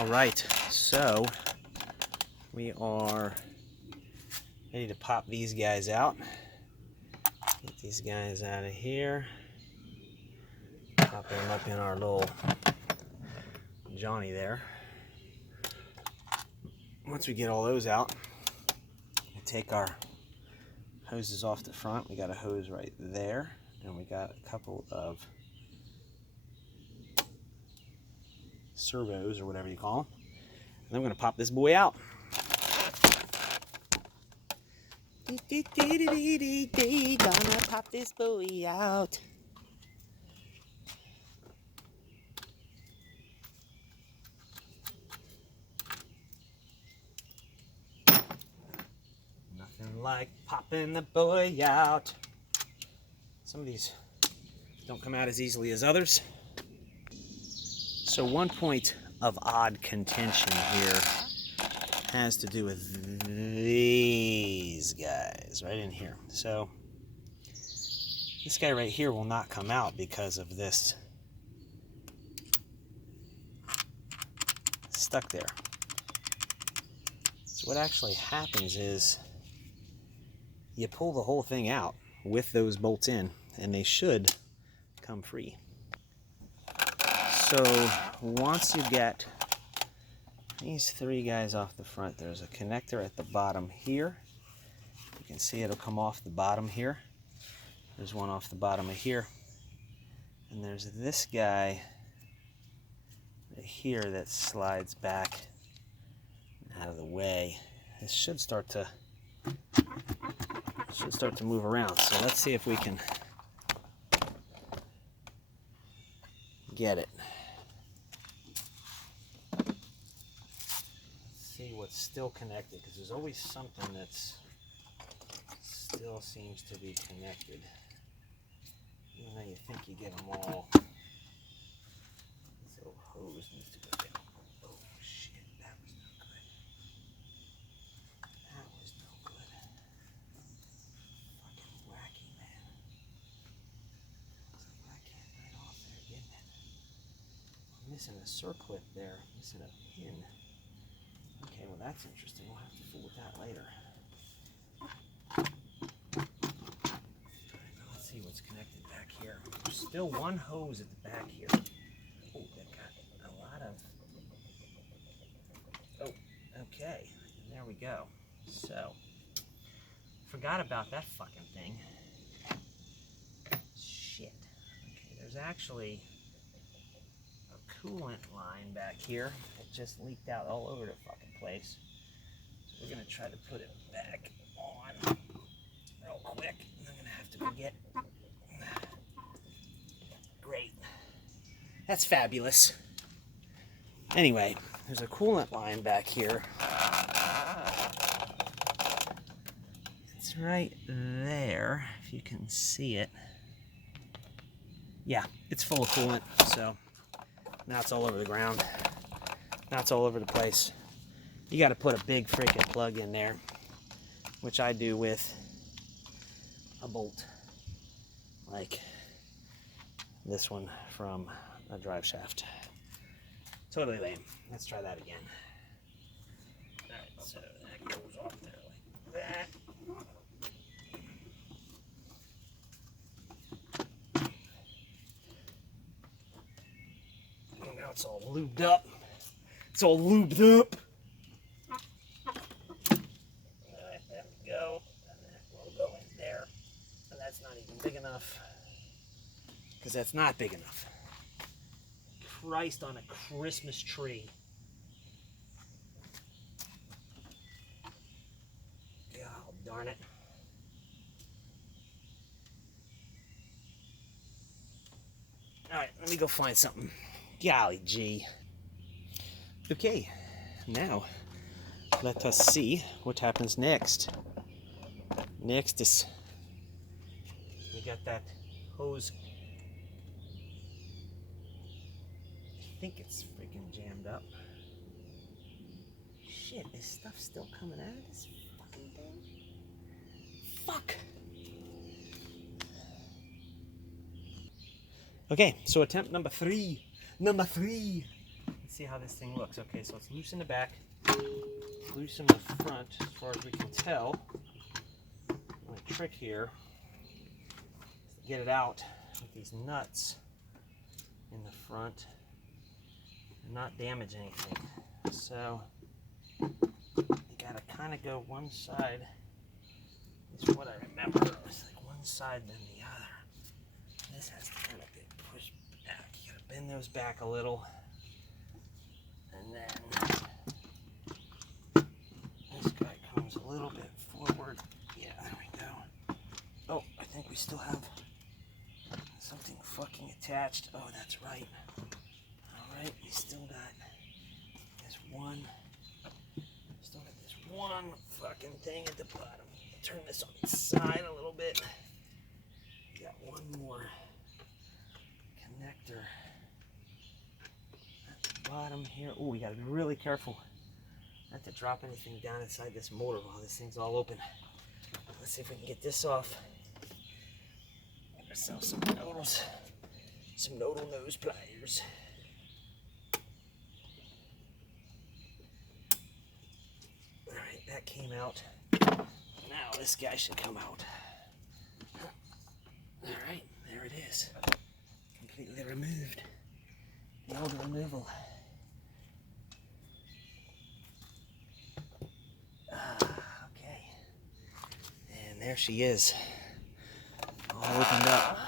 All right, so we are ready to pop these guys out. Get these guys out of here. Pop them up in our little Johnny there. Once we get all those out, we take our hoses off the front. We got a hose right there, and we got a couple of servos or whatever you call them. And I'm going to pop this boy out. Gonna pop this boy out. Nothing like popping the boy out. Some of these don't come out as easily as others. So one point of odd contention here has to do with these guys right in here. So this guy right here will not come out because of this stuck there. So what actually happens is you pull the whole thing out with those bolts in, and they should come free. So once you get these three guys off the front, there's a connector at the bottom here. You can see it'll come off the bottom here. There's one off the bottom of here. And there's this guy right here that slides back out of the way. This should start to move around. So let's see if we can get it. See what's still connected, because there's always something that's still seems to be connected, even though you think you get them all. This little hose needs to go down. Oh shit, that was no good. That was no good. Fucking wacky, man. There's a whack right off there, getting it. I'm missing a circlip there, missing a pin. Okay, well that's interesting. We'll have to fool with that later. Alright, let's see what's connected back here. There's still one hose at the back here. Oh, that got a lot of... Oh, okay. And there we go. So, forgot about that fucking thing. Shit. Okay, there's actually a coolant line back here. It just leaked out all over the fucking place. So we're gonna try to put it back on real quick. I'm gonna have to go get... Great. That's fabulous. Anyway, there's a coolant line back here. It's right there, if you can see it. Yeah, it's full of coolant, so now it's all over the ground. Now it's all over the place. You got to put a big freaking plug in there, which I do with a bolt like this one from a drive shaft. Totally lame. Let's try that again. Alright, so that goes off there like that. Now it's all lubed up. It's all lubed up. Alright, there we go. And that will go in there. And that's not even big enough. Because that's not big enough. Christ on a Christmas tree. God darn it. Alright, let me go find something. Golly gee. Okay, now let us see what happens next. Next is we got that hose. I think it's freaking jammed up. Shit, is stuff still coming out of this fucking thing? Fuck! Okay, so attempt number three. Let's Let's see how this thing looks. Okay, so let's loosen the back, loosen the front as far as we can tell. The trick here is to get it out with these nuts in the front and not damage anything. So you gotta kind of go one side, is what I remember. It's like one side then the other. This has to kind of get pushed back. You gotta bend those back a little. And then this guy comes a little bit forward. Yeah, there we go. Oh, I think we still have something fucking attached. Oh, that's right. Alright, we still got this one. Still got this one fucking thing at the bottom. Turn this on its side a little bit. Got one more connector at the bottom here. Oh, we gotta be really careful not to drop anything down inside this motor while this thing's all open. Let's see if we can get this off. Get ourselves some nodals, some nodal nose pliers. All right, that came out. Now this guy should come out. All right, there it is. Completely removed. The old removal. Okay. And there she is. All opened up.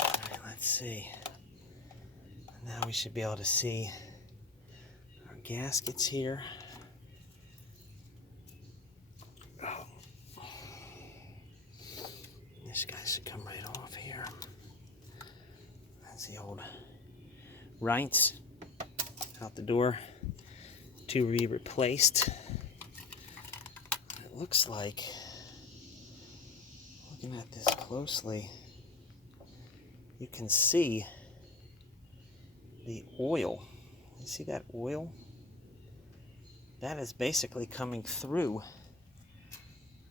All right, let's see. Now we should be able to see our gaskets here. This guy should come right off here. That's the old rights out the door to be replaced. It looks like, looking at this closely, you can see the oil. You see that oil? That is basically coming through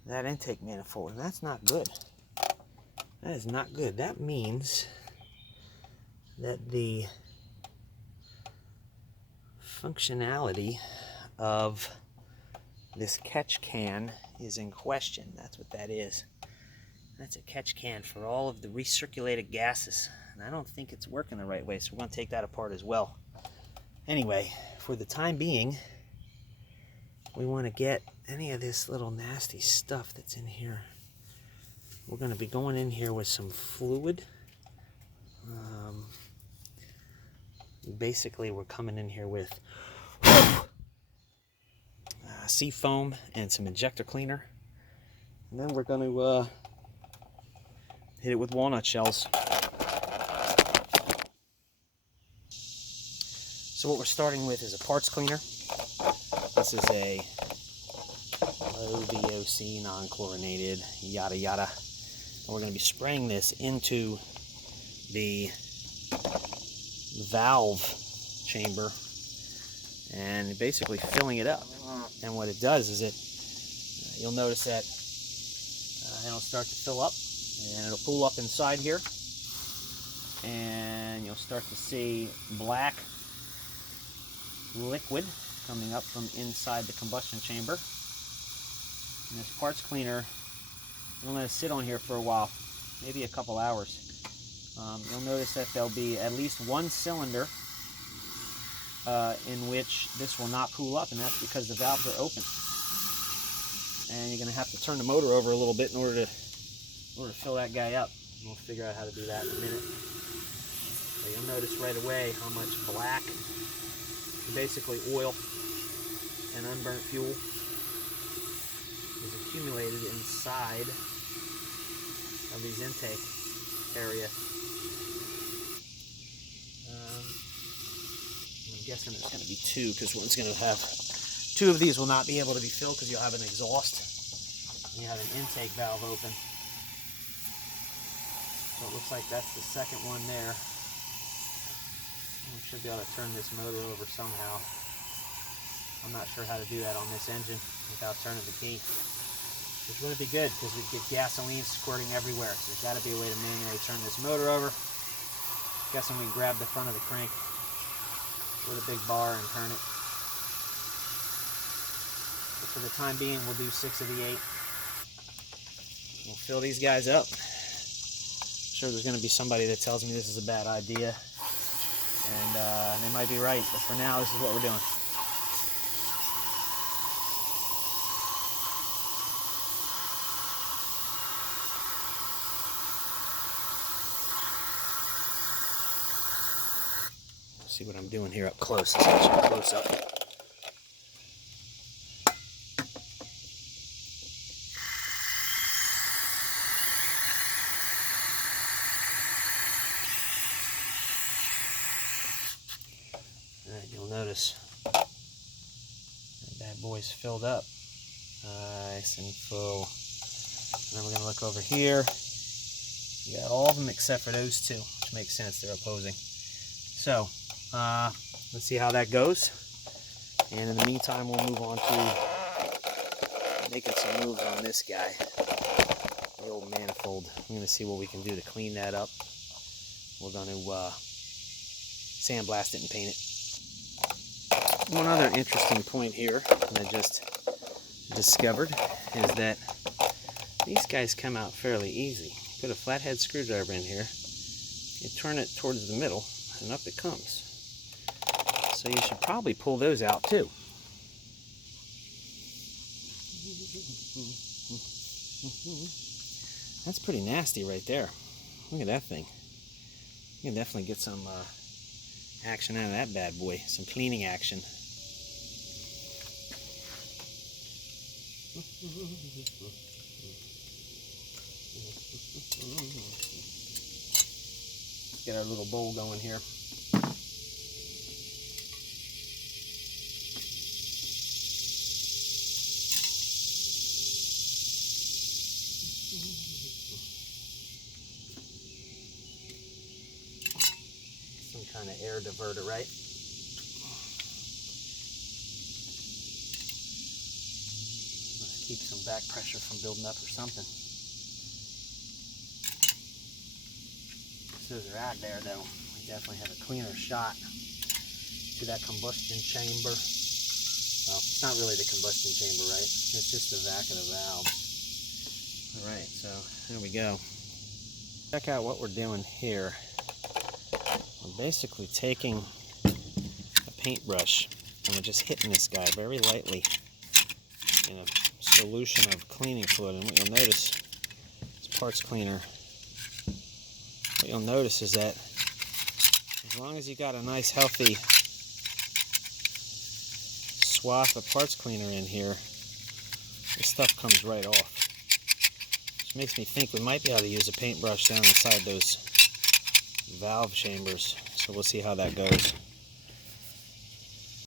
that intake manifold, and that's not good. That is not good. That means that the functionality of this catch can is in question. That's what that is. That's a catch can for all of the recirculated gases. And I don't think it's working the right way, so we're going to take that apart as well. Anyway, for the time being, we want to get any of this little nasty stuff that's in here. We're going to be going in here with some fluid. Basically, we're coming in here with sea foam and some injector cleaner. And then we're going to hit it with walnut shells. So what we're starting with is a parts cleaner. This is a low VOC, non-chlorinated, yada yada. And we're going to be spraying this into the valve chamber and basically filling it up. And what it does is you'll notice that it'll start to fill up and it'll pool up inside here, and you'll start to see black liquid coming up from inside the combustion chamber. And this parts cleaner, you'll let it sit on here for a while, maybe a couple hours. You'll notice that there'll be at least one cylinder in which this will not pool up, and that's because the valves are open. And you're going to have to turn the motor over a little bit in order to fill that guy up. We'll figure out how to do that in a minute. So you'll notice right away how much black, basically oil and unburnt fuel, is accumulated inside of these intake areas. I'm guessing there's going to be two, because one's going to have, two of these will not be able to be filled because you'll have an exhaust and you have an intake valve open. So it looks like that's the second one there. We should be able to turn this motor over somehow. I'm not sure how to do that on this engine without turning the key, which wouldn't be good because we'd get gasoline squirting everywhere. So there's got to be a way to manually turn this motor over. Guessing we can grab the front of the crank with a big bar and turn it. But for the time being, we'll do 6 of the 8. We'll fill these guys up. I'm sure there's going to be somebody that tells me this is a bad idea, and they might be right, but for now, this is what we're doing. See what I'm doing here up close. Let's get you close up. Alright, you'll notice that bad boy's filled up. Nice and full. And then we're going to look over here. You got all of them except for those two, which makes sense. They're opposing. So, let's see how that goes. And in the meantime, we'll move on to making some moves on this guy. The old manifold. I'm going to see what we can do to clean that up. We're going to sandblast it and paint it. One other interesting point here that I just discovered is that these guys come out fairly easy. Put a flathead screwdriver in here, you turn it towards the middle, and up it comes. So you should probably pull those out too. That's pretty nasty right there. Look at that thing. You can definitely get some action out of that bad boy, some cleaning action. Let's get our little bowl going here. Some kind of air diverter, right? Let's keep some back pressure from building up or something. As those are out there, though, we definitely have a cleaner shot to that combustion chamber. Well, it's not really the combustion chamber, right? It's just the vac of the valve. All right, so there we go. Check out what we're doing here. We're basically taking a paintbrush and we're just hitting this guy very lightly in a solution of cleaning fluid. And what you'll notice, this parts cleaner, what you'll notice is that as long as you got a nice healthy swath of parts cleaner in here, this stuff comes right off. Which makes me think we might be able to use a paintbrush down inside those valve chambers. So we'll see how that goes.